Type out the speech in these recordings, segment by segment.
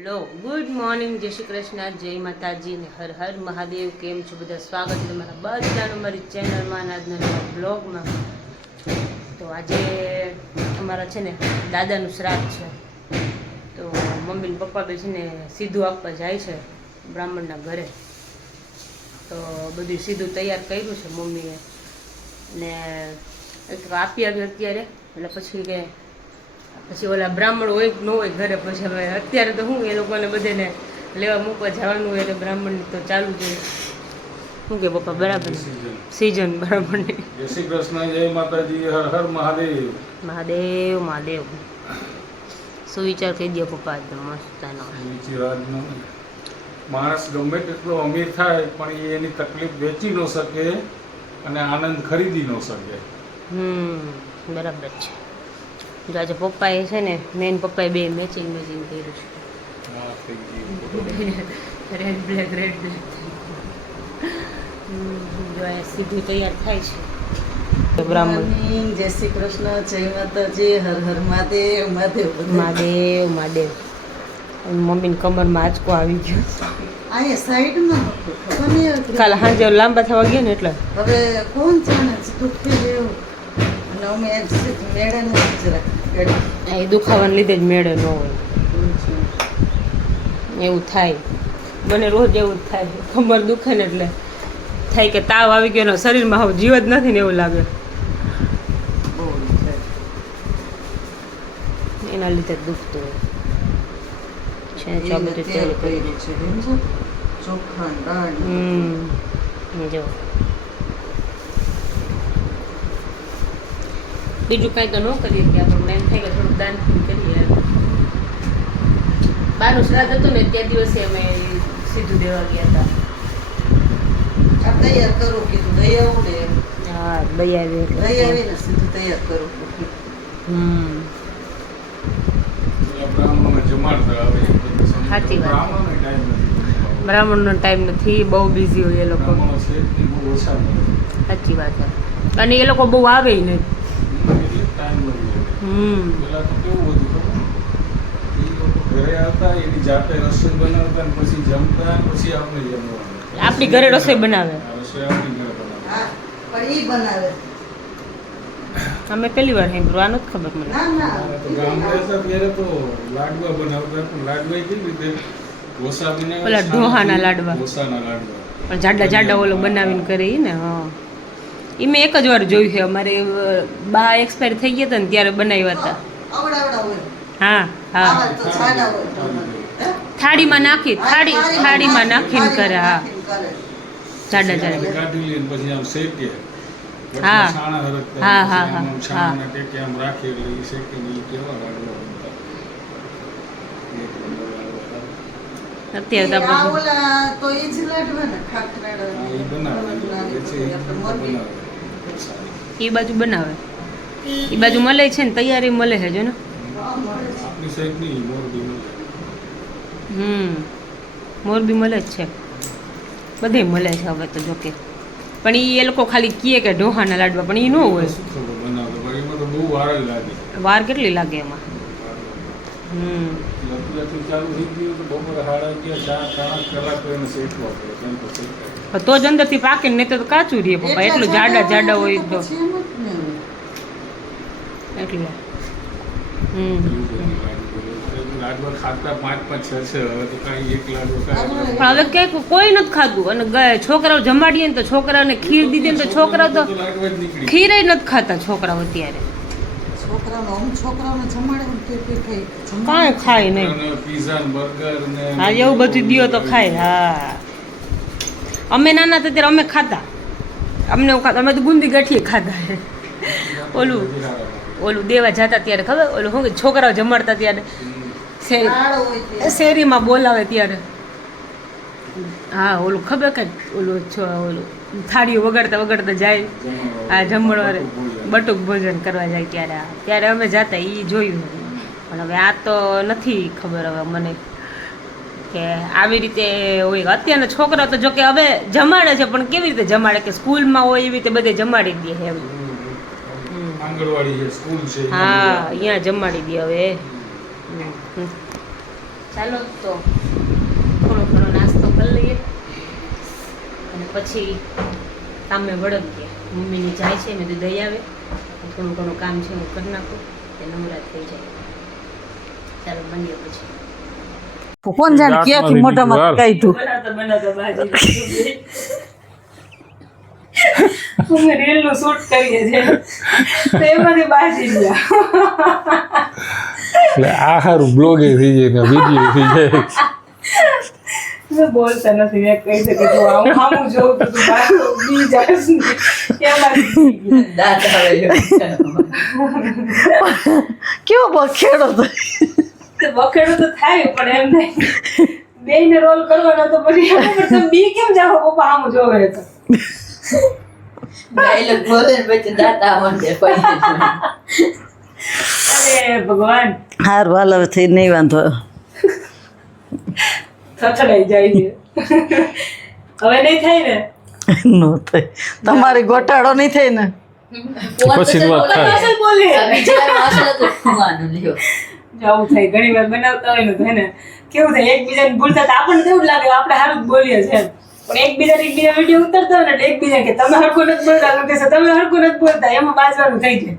Hello good morning, જય શ્રી કૃષ્ણ, જય માતાજી ને હર હર મહાદેવ. કેમ છો બધા? સ્વાગત છે તમારા બધાનું મારી ચેનલમાં અને આજના નવા બ્લોગમાં. તો આજે અમારા છે ને દાદાનું શ્રાદ્ધ છે, તો મમ્મી ને પપ્પા બે છે ને સીધું આપવા જાય છે બ્રાહ્મણના ઘરે. તો બધું સીધું તૈયાર કર્યું છે મમ્મીએ ને આપી આવ્યું અત્યારે. એટલે પછી ઓલા બ્રાહ્મણ હોય કે ન હોય ઘરે, પછી હવે અત્યારે તો શું એ લોકોને બધાને લેવા મૂકવા જવાનું હોય એટલે બ્રાહ્મણની તો ચાલુ જ હોય. શું કે પપ્પા? બરાબર સિઝન બ્રાહ્મણની. જય શ્રી કૃષ્ણ, જય માતાજી, હર હર મહાદેવ. મહાદેવ મહાદેવ. શું વિચાર કહી દો પપ્પા આજનો મસ્ત? માણસ ગમે તેટલો અમીર થાય પણ એ એની તકલીફ વેચી ન શકે અને આનંદ ખરીદી ન શકે. બરાબર છે. જો આજે પપ્પાએ છે ને મેન પપ્પાએ બે મેચિંગ કર્યું છે, રેડ બ્લેક રેડ બ્લેક. જો આ સીધું તૈયાર થાય છે. બ્રાહ્મણ જય શ્રી કૃષ્ણ, જય માતાજી, હર હર મહાદેવ. મહાદેવ મહાદેવ. મમ્મીને કમરમાં આંચકો આવી ગયો. અહીંયા સાઈડમાં ખબર નહીં આવતી. કાલે સાંજે લાંબા થવા ગયા ને એટલે હવે કોણ જાણે છે દુઃખી જેવું. અને અમે મેળે નથી જરા એ દુખાવાને લીધે જ મેળે ન હોય એવું થાય. મને રોજ એવું જ થાય, કમર દુખે ને એટલે થાય કે તાવ આવી ગયો, શરીરમાં હવે જીવ જ નથી ને એવું લાગે. એના લીધે જ દુખતું હોય છે. ચોખ્ખા દાળ જો બીજું કાંઈ તો ન કરીએ કે આપણે એમ થાય કે થોડુંક દાન કરીએ. બારનું શ્રાદ્ધ હતું ને તે દિવસે અમે સીધું દેવા ગયા હતા. તૈયાર કરું કીધું, દયા ઉડે. હા, દયા આવીને સીધું તૈયાર કરું. સાચી વાત. બ્રાહ્મણનો ટાઈમ નથી, બહુ બિઝી હોય એ લોકો. સાચી વાત છે. અને એ લોકો બહુ આવે નહીં. પેલા તો કેવું હતું ખબર, એ લોકો ઘરે આવતા, એની જાતે રસોઈ બનાવતા ને પછી જમતા, પછી આપણે જમવાનું. આપણી ઘરે રસોઈ બનાવે. રસોઈ આપણી ઘરે બનાવે. હા, પણ ઈ બનાવે. અમે પહેલી વાર સાંભળ્યું, આ નથી ખબર મને. ના ના, તો ગામડે હતા ત્યારે તો લાડવા બનાવતા, પણ લાડવા કેવી રીતે ઢોસા બનાવે, ઓલા ઢોહાના લાડવા, ઢોસાના લાડવા પણ જાડા જાડા ઓલો બનાવીને કરે ઈ ને. હા, એ મેં એક જ વાર જોયું છે. અમારે બા એક્સપાયર થઈ ગયા હતા ને ત્યારે બનાવ્યા હતા. આવડા હોય. હા હા, આવા તો જાડા હોય. થાળીમાં નાખી થાળીમાં નાખીને કરે. હા, જાડા જાડા કાઢી લઈને પછી આમ શેકીએ. હા. છાણા હરકતા, હા, હા, પછી આમ હા, છાણાના ટેકે આમ રાખી એટલે એ શેકીને ઈ કેવા લાડવા બનતા. એક નંબર લાડવા. અત્યારે તો આ આપણે ઓલા તો ઈ જ લાડવા ને ખાખરા. હા, ઈ બનાવે. પછી મોરબી. બનાવે. એ બાજુ બનાવે, એ બાજુ મળે છે ને, તૈયારી મળે છે જો ને. આપણી સાઈડ નહીં, મોરબી મળે. મોરબી મળે જ છે, બધે મળે છે હવે તો. જોકે પણ એ લોકો ખાલી કહે કે ઢોહાના લાડવા, પણ એ ન હોય. શું ખબર બનાવે, પણ એમાં તો બહુ વાર જ લાગે. વાર કેટલી લાગે એમાં? લખી ચાલુ થઈ ગયું તો બપોરે 11:30 3 કલાક તો એને શેકવા પડે, કેમ તો શેકાય. તો જ અંદરથી પાકે ને, નહીં તો કાચું રહે પપ્પા. એટલું જાડા જાડા હોય તો એટલે લાડવા ખાતા 5-5 6 હવે તો કાંઈ એક લાડવો ખાય. પણ હવે કંઈક કોઈ નથી ખાતું. અને છોકરાઓ જમાડીએ ને તો છોકરાઓને ખીર દીધી ને તો છોકરાઓ તો લાડવા જ નીકળી. ખીર નથી ખાતા છોકરાઓ અત્યારે. છોકરાઓને જમાડે કાંઈ ખાય નહીં. પીઝા ને બર્ગર ને હા, એવું બધું દ્યો તો ખાય. હા, અમે નાના હતા ત્યારે અમે ખાતા. અમને એવું ખાતા. અમે તો બુંદી ગાંઠીએ ખાતા. ઓલું દેવા જતા ત્યારે ખબર, ઓલું શું કે છોકરાઓ જમાડતા ત્યારે શેરીમાં બોલાવે ત્યારે. હા, ઓલું ખબર કે ઓલું થાળીઓ વગાડતા વગાડતા જાય. હા, જમણવારે બટુક ભોજન કરવા જાય ત્યારે અમે જાતા, એ જોયું. પણ હવે આ તો નથી ખબર હવે મને કે આવી રીતે હોય. અત્યારના છોકરા તો જો કે હવે જમાડે છે, પણ કેવી રીતે જમાડે કે સ્કૂલમાં હોય એવી રીતે બધે જમાડી દે એમ. આંગણવાડી છે, સ્કૂલ છે, હા, અહીંયા જમાડી દે હવે. ચાલો તો થોડો ઘણો નાસ્તો કરી લઈએ અને પછી કામે વળગીએ. મમ્મીની જાય છે મેં તો દઈ આવે, થોડું ઘણું કામ છે હું કરી નાખું, તે નવરાત થઈ જાય. ચાલો મળીએ પછી. કોણ જાણે ક્યાંથી મોઢામાં કાઢ્યું. બનાવતા ભાજી અમે રીલનું શૂટ કરીએ છીએ તો એમાંથી બાજી ગયા. એટલે આ સારું બ્લોગ થઈ જાય ને વિડીયો થઈ જાય. મેં બોલતા નથી, મેં કહી શકે તું આમ જોઉં તો તું બી જાસ કેવો બખેડો તો. બખેડું તો થાય પણ એમ નહીં, બેયને રોલ કરવાનો તો પછી તમે બી કેમ જાઓ પપ્પા આમ જોવે તો. ડાયલોગ બોલે ને પછી દાંતા આવડે. અરે ભગવાન, હારું હાલ હવે થઈ નહીં વાંધો. થથડાઈ જાય છે. હવે નહીં થાય ને? નો થાય. તમારી ગોટાળો નહીં થાય ને પછી વાત થાય. અસલ બોલે જવું થાય. ઘણી વાર બનાવતા હોય ને તો હે ને કેવું થાય, એકબીજાને ભૂલતા તો આપણને કેવું લાગે આપણે સારું જ બોલીએ છીએ, પણ એકબીજા વિડીયો ઉતરતા હોય ને એટલે એકબીજા કે તમે હરખું નથી બોલતા, લોકો કહેશે તમે હરખું નથી બોલતા, એમાં બાજવાનું થઈ જાય.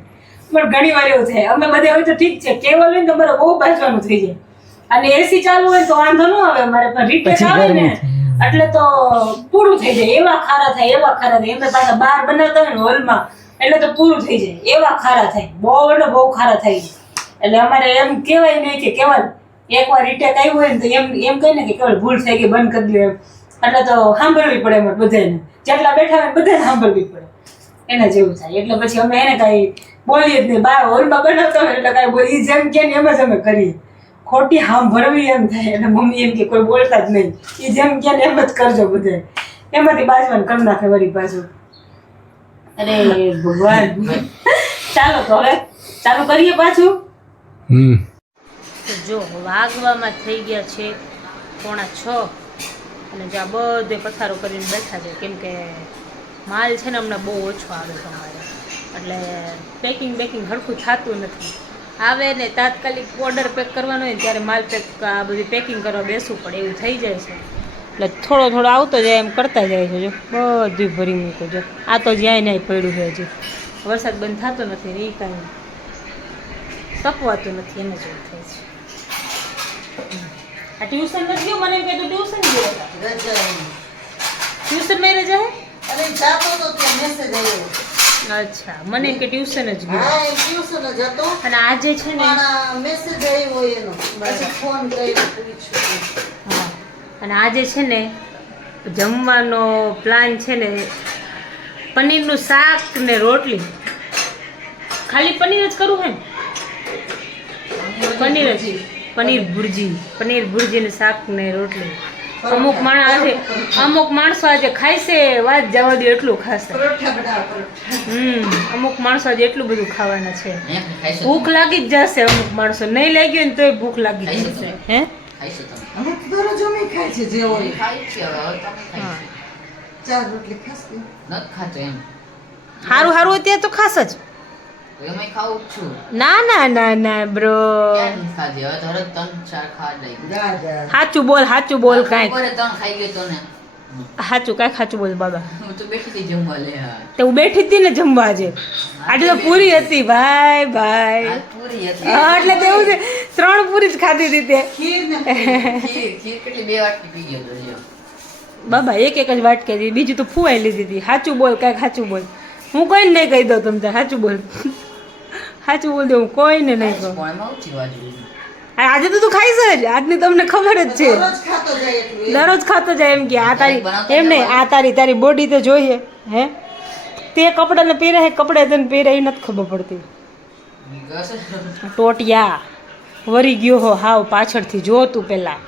પણ ઘણી વાર એવું થાય, અમે બધા હોય તો ઠીક છે, કેવલ હોય ને તમારે બહુ બાજવાનું થઈ જાય. અને એસી ચાલુ હોય તો વાંધો ન આવે, અમારે પણ રીટેક આવે ને એટલે તો પૂરું થઈ જાય. એવા ખારા થાય, એવા ખારા થાય. એમને પાછા બહાર બનાવતા હોય ને હોલમાં એટલે તો પૂરું થઈ જાય. એવા ખારા થાય, બહુ એટલે બહુ ખારા થાય. એટલે અમારે એમ કહેવાય નહીં કે કેવલ એકવાર રીટેક આવ્યું હોય ને તો એમ કહે ને કે કેવલ ભૂલ થઈ ગઈ બંધ કરી દો એમ. એટલે તો સાંભળવી પડે એમાં બધાને, જેટલા બેઠા હોય બધાને સાંભળવી પડે, એના જેવું થાય. એટલે પછી અમે એને કાંઈ બોલીએ જ નહીં. બહાર હોલમાં બનાવતા હોય એટલે કાંઈ બોલી જેમ કે ને એમ જ અમે કરીએ. ખોટી સાંભળવી એમ થાય. એટલે મમ્મી એમ કે કોઈ બોલતા જ નહીં, એ જેમ કે ને એમ જ કરજો બધા. એમાંથી બાજવાનું કરી નાખે વળી પાછું. અરે ભગવાન. ચાલો તો હવે ચાલુ કરીએ પાછું. તો જો વાગવામાં થઈ ગયા છે 5:45 અને જો આ બધે પથારો કરીને બેઠા છે, કેમ કે માલ છે ને હમણાં બહુ ઓછો આવે છે અમારે, એટલે પેકિંગ હરખું થતું નથી. આવે ને તાત્કાલિક ઓર્ડર પેક કરવાનો હોય ને ત્યારે માલ આ બધી પેકિંગ કરવા બેસવું પડે એવું થઈ જાય છે. એટલે થોડો આવતો જાય એમ કરતા જાય છે. જો બધું ભરી મૂકો. જો આ તો જ્યાં નહીં પડ્યું છે, હજી વરસાદ બંધ થતો નથી ને એ કાંઈ તપવાતું નથી, એને જેવું થાય છે. આ ટ્યુશન નથી ગયો, મને એમ કહેતું ટ્યુશન ગયો. ટ્યુશનમાં રજા હે? અરે જાતો તો ત્યાં મેસેજ આવ્યો. અચ્છા, મને એમ કે ટ્યુશન જ ગયો. હા એ ટ્યુશન જ હતો અને આજે છે ને પણ મેસેજ આવ્યો એનો, પછી ફોન કર્યો પૂછ્યું. હા, અને આજે છે ને જમવાનો પ્લાન છે ને પનીરનું શાક ને રોટલી. ખાલી પનીર જ કરવું હે ને? પનીર ભુરજી ને શાક ને રોટલી. અમુક માણસો આજે ખાય છે, વાત જવા દો એટલું ખાશે. અમુક માણસો આજે એટલું બધું ખાવાના છે, ભૂખ લાગી જ જશે. અમુક માણસો નહીં લાગી હોય ને તોય ભૂખ લાગી જ જશે. હે અમે તો દરરોજ અમે ખાય છે જે હોય. ચાર રોટલી ખાસ ને નથી ખાતો એમ. સારું હોય ત્યાં તો ખાસ જ. એમાં ખાઉં જ છું. ના બ્રો, ક્યાં નથી ખાધી? હવે તો હરખ 3-4 ખા લઈ. દાદા સાચું બોલ કાંઈક. બપોરે 3 ખાઈ ગયો તો ને. સાચું બોલ બાબા. હું તો બેઠી હતી જમવા લે. હા તે હું બેઠી હતી ને જમવા આજે તો પૂરી હતી ભાઈ. આ પૂરી હતી. હા એટલે તેવું છે, 3 પૂરી જ ખાધી હતી તે. ખીર ને ખીર કેટલી 2 વાટકી પી ગયો તો લ્યો. બાબા એક જ વાટકે હતી, બીજું તો ફુવાઈ લીધી હતી. સાચું બોલ કાંઈક, સાચું બોલ. હું કોઈને નહીં કહી દઉં તમને, સાચું બોલ દે. હું કોઈને નહીં કહું. પણ એમાં ઓછી વાજી. આજે તો તું ખાઈશ જ, આજની તમને ખબર જ છે. દરરોજ ખાતો જાય એટલું. દરરોજ ખાતો જાય એમ કે આ તારી એમ નહીં, આ તારી બોડી તો જોઈએ. હે તે કપડાને પહેરે કપડા તને પહેરે એ નથી ખબર પડતી. ટોટિયા વરી ગયો હો હાવ પાછળથી. જો તું પેલા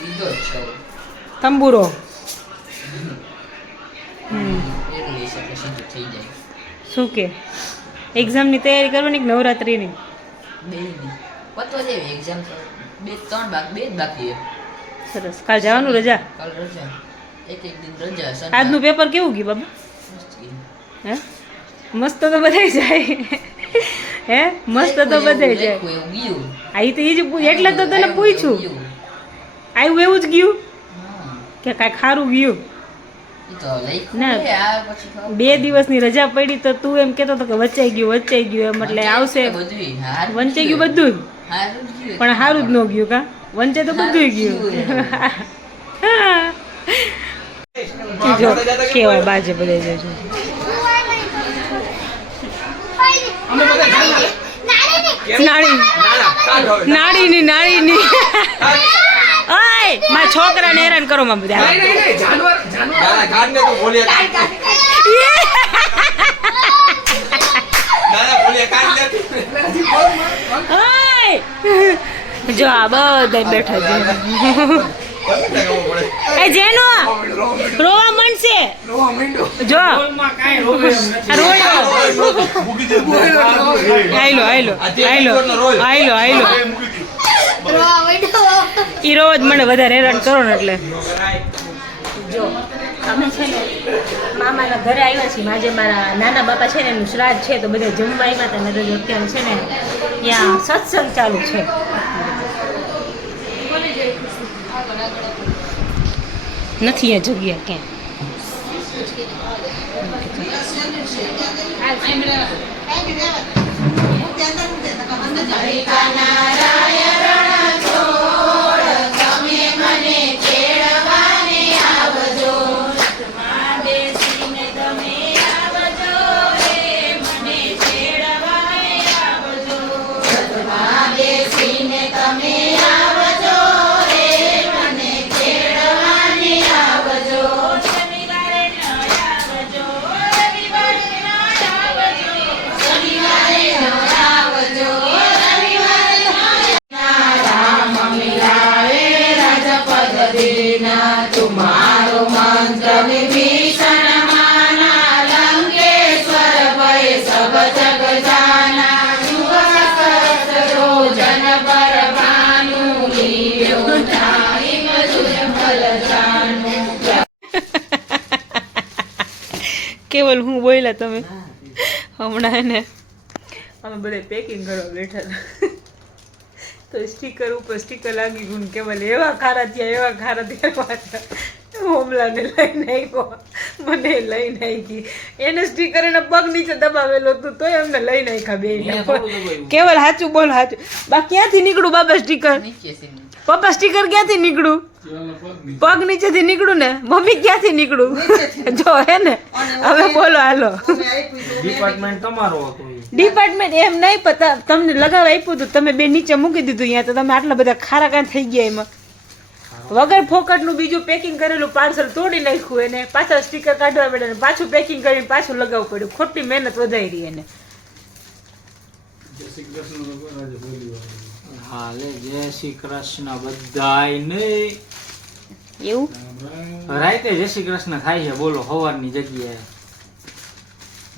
સીધો જ છો. તંબુરો. એટલી છે એટલે સીધું થઈ જાય. શું કે એક્ઝામની તૈયારી કરવાની કે નવરાત્રિની? બે દી પતો જેવી એક્ઝામ તો 2 જ બાકી છે. સરસ. કાલ જવાનું રજા? કાલ રજા, એક દિન રજા. આજનું પેપર કેવું ગયું બાબા? હે મસ્ત તો બધાય જાય. હે મસ્ત તો બધાય જાય. એવું ગયું. આ તો એ જ એટલે તો તને પૂછ્યું. આવ્યું એવું જ ગયું હા કે કાંઈ ખારું ગયું ઈ તો લખ્યું ના. છે, આ પછી ખબર 2 દિવસની રજા પડી તો તું એમ કહેતો હતો કે વચાઈ ગયું એમ એટલે આવશે બધુંય હારું જ વંચાઈ ગયું બધું જ. હારું જ ગયું. પણ સારું જ ન ગયું કા વંચે તો બધું ગયું જો કેવા બાજે બધે જોજો નાળીની ઓય મારા છોકરાને હેરાન કરો માં બધા ઓય જો આ બધા બેઠા છે એ જેનો રોવા મનશે જો આ રોયો આયલો ઈ રોજ મને વધારે હેરાન કરો ને એટલે જો અમે છે ને મામાના ઘરે આવ્યા છીએ આજે મારા નાના બાપા છે ને એનું શ્રાદ્ધ છે તો બધા જમવા આવ્યા હતા ને તો અત્યારે છે ને ત્યાં સત્સંગ ચાલુ છે નથી એ જગ્યા ક્યાં કેવલ હું બોલ્યા તમે હમણાં એને અમે બધા પેકિંગ કરવા બેઠા હતા તો સ્ટીકર ઉપર સ્ટીકર લાગી ગયું કેવલ એવા ખારા થયા હોમલાને લઈને આવ્યો મને લઈને આવી ગઈ એને સ્ટીકર એના પગ નીચે દબાવેલો હતું તોય અમને લઈને આવ્યા બે કેવલ સાચું બોલ સાચું બા ક્યાંથી નીકળું બાબા સ્ટીકર નીચે છે ને. પપ્પા સ્ટીકર ક્યાંથી નીકળું પગ નીચેથી નીકળું ને મમ્મી ક્યાંથી નીકળું જો હે ને હવે બોલો હાલો ડિપાર્ટમેન્ટ તમારો હતો ઈ. ડિપાર્ટમેન્ટ એમ નહીં પતા તમને લગાવ આપ્યું હતું તમે બે નીચે મૂકી દીધું અહીંયા તો તમે આટલા બધા ખારા કાં થઈ ગયા એમાં વગર ફોકટનું બીજું પેકિંગ કરેલું પાર્સલ તોડી નાખ્યું એને પાછા સ્ટીકર કાઢવા પડે ને પાછું પેકિંગ કરીને પાછું લગાવવું પડ્યું ખોટી મહેનત વધારી રહી એને જય શ્રી કૃષ્ણ ભગવાન આજે બોલી વાળું. હાલે જય શ્રી કૃષ્ણ બધાય નહીં એવું રાતે જય શ્રી કૃષ્ણ થાય છે બોલો સવારની જગ્યાએ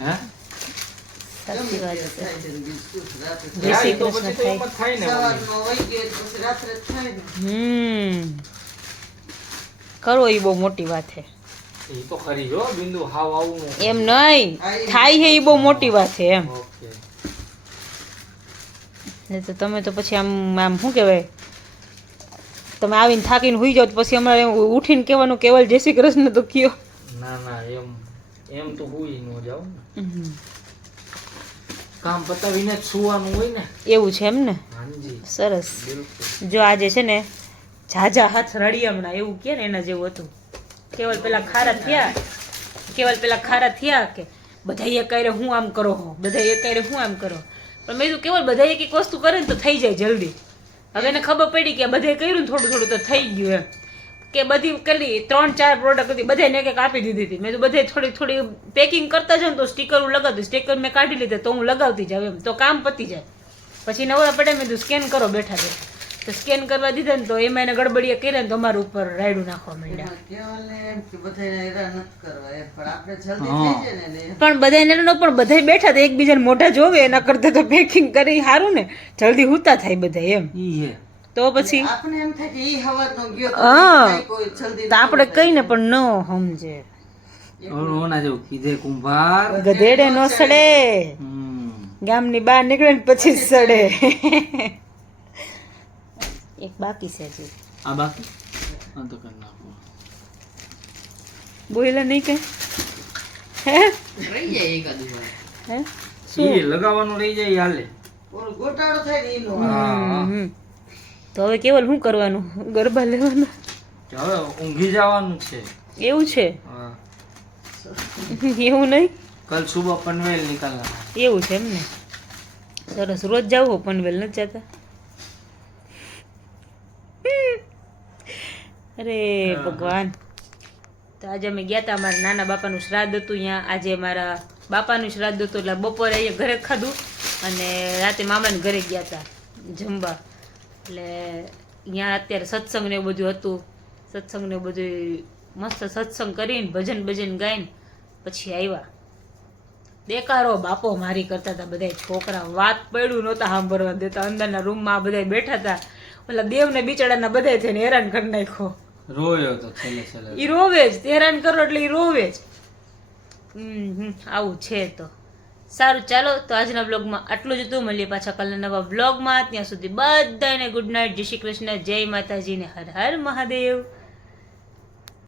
હે સાચી વાત છે જય યાર, શ્રી ઈ તો કૃષ્ણ પછી તો એમ થાય જ થાય ને મમ્મી. સવારનો વહી ગયો પછી રાત્રે થાય ને. કરો એ બહુ મોટી વાત છે ઈ તો ખરી જો બિંદુ હાવ આવું એમ નહીં થાય છે એ બહુ મોટી વાત છે એમ ઓકે નહીં તો તમે તો પછી આમ શું કહેવાય તમે આવીને થાકીને હુઈ જાઓ તો પછી અમારે ઉઠીને કહેવાનું કેવલ જય શ્રી કૃષ્ણ તો કયો ના એમ તો હુઈ ન જાવ ને કામ પતાવીને જ સુવાનું હોય ને એવું છે એમ ને હાજી સરસ બિલકુલ જો આજે છે ને ઝાઝા હાથ રળિયામણા એવું કે ને એના જેવું હતું કેવલ પેલા ખારા થયા કે બધા એક કરે હું આમ કરો હો બધા એક કરે હું આમ કરો પણ મેં કીધું કેવલ બધા એક વસ્તુ કરે ને તો થઈ જાય જલ્દી હવે એને ખબર પડી કે બધે કર્યું ને થોડું તો થઈ ગયું એમ કે બધી કેટલી 3-4 પ્રોડક્ટ હતી બધાને એક એક આપી દીધી હતી મેં તો બધે થોડી પેકિંગ કરતા જાઉં તો સ્ટીકર હું લગાવતી સ્ટીકર મેં કાઢી લીધા તો હું લગાવતી જાઉં એમ તો કામ પતી જાય પછી નવરા પડે મેં કીધું સ્કેન કરો બેઠા તો સ્કેન કરવા દીધા ને તો એમાં એને ગડબડિયા કર્યા ને તો અમારા ઉપર રાયડું નાખવા માંડ્યા કહેવાને એમ કે બધાને હેરાન નથી કરવા એમ. પણ આપણે જલ્દી હા. થઈ જાય ને એટલે પણ બધા બેઠા હતા એકબીજાને મોઢા જોવે એના કરતા તો પેકિંગ કરી સારું ને જલ્દી હુતા થાય બધા એમ ઈ હે તો પછી આપણે એમ થાય કે ઈ હવારનો ગયો તો હા. કાંઈ કોઈ જલ્દી તો આપણે કહીને પણ ન સમજે ઓના જેવું કીધે કુંભાર ગધેડે નો સડે ગામની બહાર નીકળે ને પછી જ સડે એક બાકી છે હજી આ બાકી અંત કરી નાખો. બોયલા નહીં કઈ હે રહી જાય એકાદું વાર. હે ઈ લગાવવાનું રહી જાય ઈ હાલે. ઓલો ગોટાળો થાય ને એનો હા. હમ. તો હવે કેવલ શું કરવાનું ગરબા લેવાના હવે ઊંઘી જવાનું છે. એવું છે હા. એવું નહીં કલ સુબહ પનવેલ નીકળના. એવું છે એમને સરસ રોજ જાવું પનવેલ નથી જતા અરે ભગવાન તો આજે અમે ગયા હતા મારા નાના બાપાનું શ્રાદ્ધ હતું અહીંયા આજે મારા બાપાનું શ્રાદ્ધ હતું એટલે બપોરે અહીંયા ઘરે ખાધું અને રાતે મામાને ઘરે ગયા હતા જમવા એટલે અહીંયા અત્યારે સત્સંગ ને એવું બધું હતું સત્સંગ ને એવું બધું મસ્ત સત્સંગ કરીને ભજન ભજન ગાઈને પછી આવ્યા દેકારો બાપો મારી કરતા હતા બધા છોકરા વાત પડ્યું નહોતા સાંભળવા દેતા અંદરના રૂમમાં બધા બેઠા હતા ઓલા દેવને બિચારાના બધા થઈને હેરાન કરી નાખ્યો રોયો તો છેલ્લે છેલ્લે. ઈ રોવે જ હેરાન કરો એટલે ઈ રોવે જ આવું છે તો સારું ચાલો તો આજના બ્લોગમાં આટલું જ હતું મળીએ પાછા કાલના નવા બ્લોગમાં ત્યાં સુધી બધાને ગુડ નાઇટ જય શ્રી કૃષ્ણ જય માતાજી ને હર હર મહાદેવ